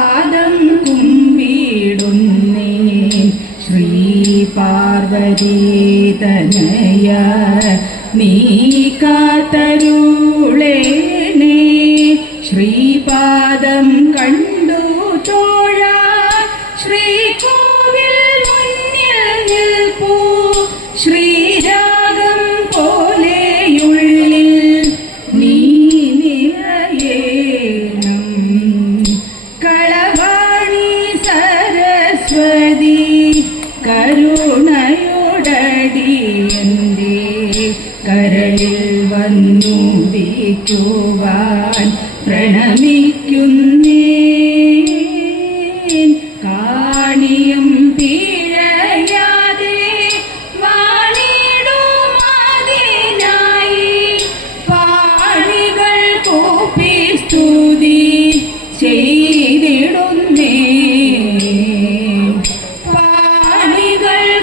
പാദം കുമ്പിടുന്നേ. ശ്രീ പാർവതീതനയ നീ കാത്തരുളേ ശ്രീ പാദം കണ്ടു തോഴ. ശ്രീ കോവി സരസ്വതി എന്തേ കരളിൽ വന്നു വീക്കുവാ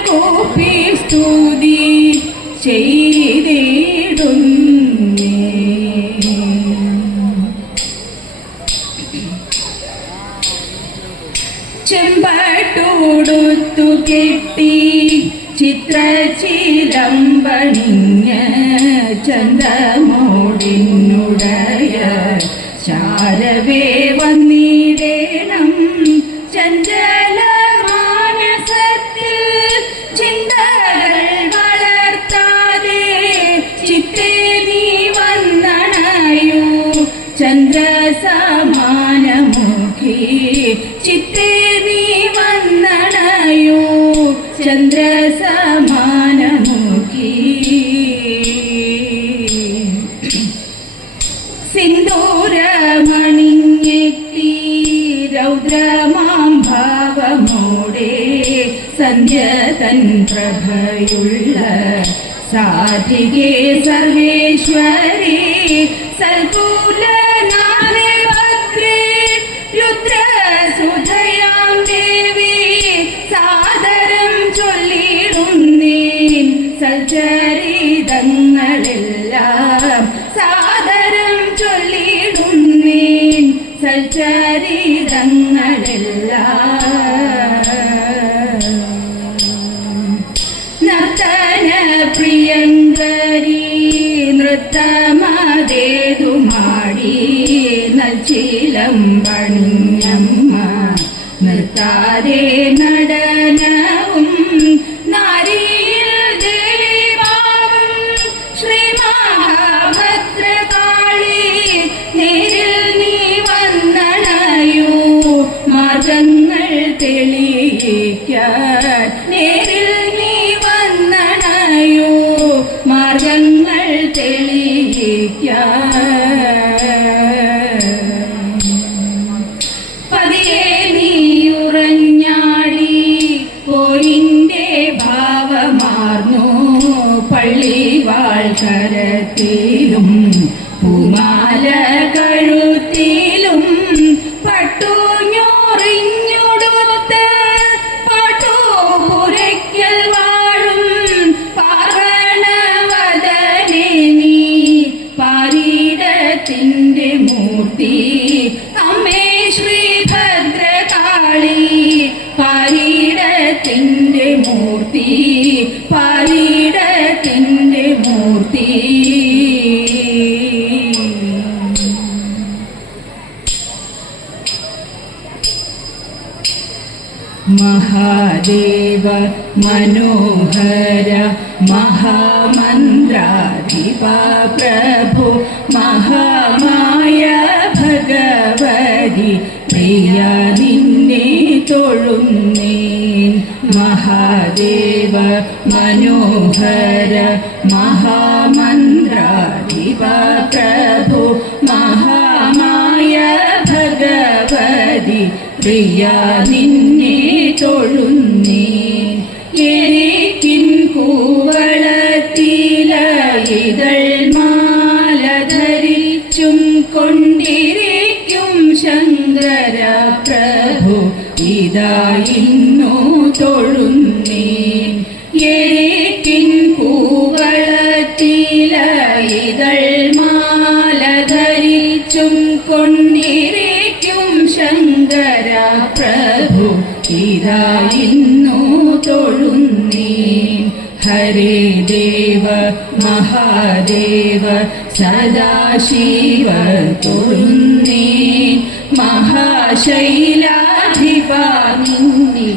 കൂപ്പി സ്തുതി ചെയ്തിടുന്നേ. ചെമ്പട്ടൂടുത്തു കെട്ടി ചിത്രചിലമ്പണിഞ്ഞ ചന്ദ്രമ കരുണയുള്ള സാധികേ സർവേശ്വരി സൽപൂല ചീലം പണിഞ്ഞമ്മ നിർത്താതെ മഹാദേവ മനോഹര മഹാമന്ത്രാധിപ പ്രഭു മഹാമായ ഭഗവതി പ്രിയ നിന്നെ തൊഴുന്നേൻ. മഹാദേവ മനോഹര മഹാമന്ത്രാധിപ പ്രഭു മഹാമായ ഭഗവതി പ്രിയ നിന്നെ 周日 ഹരേ ദേവ മഹാദേവ സദാശിവ തൊഴുന്നേ മഹാശൈലാധിപ നിന്നെ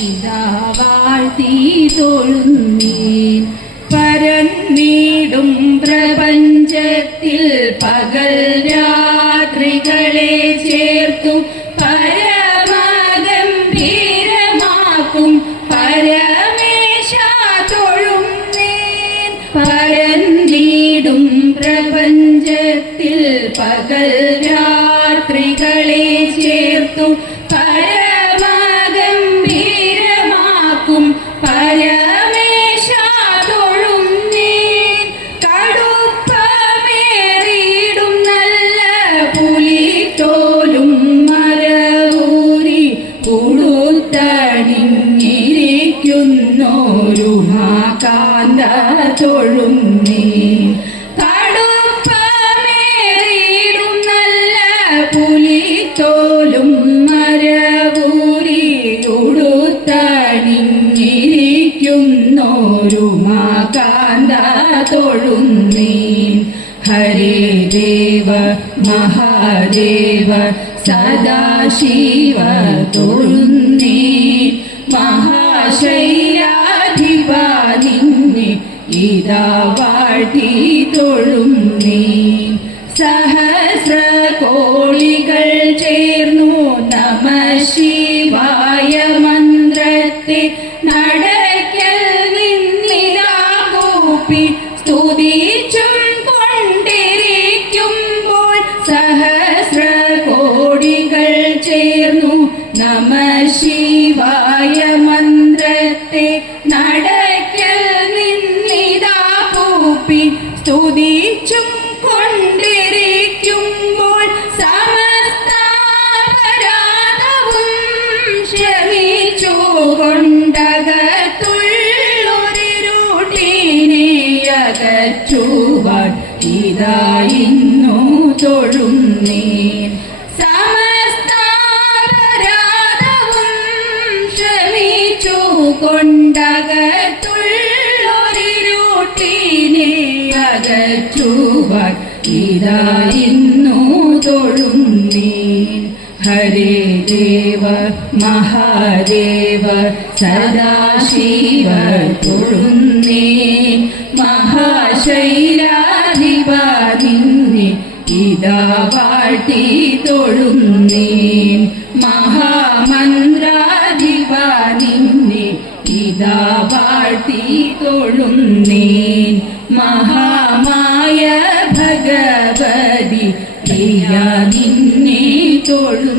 ഇതാ വാഴ്ത്തി തൊഴുന്നേൻ പരന്നീടും പ്രപഞ്ചത്തിൽ പകൽ രാത്രികളെ ചേർത്തു ഹരേ ദേവ മഹാദേവ സദാശിവ തൊഴുന്നേൻ മഹാശൈലാധിപ നിന്നെ ഇതാ വാഴ്ത്തി തൊഴുന്നേൻ സഹസ്ര അകറ്റുവാൻ ഇതായിന്നു ഇന്നു തൊഴുന്നേൻ സമസ്താപരാധവും ക്ഷമിച്ചു കൊണ്ടകത്തുള്ളൊരിരുട്ടിനെ അകറ്റുവാൻ ഹരേ ദേവ മഹാദേവ സദാശിവ തൊഴുന്നേൻ മഹാശൈലാധിപ നിന്നെ ഇതാ വാട്ടി തൊഴുന്നേൻ മഹാമന്ത്രാധിപ നിന്നെ ഇതാ വാട്ടി തൊഴുന്നേൻ മഹാമായ ഭഗവതി പ്രിയ നിന്നെ തൊഴുന്നേൻ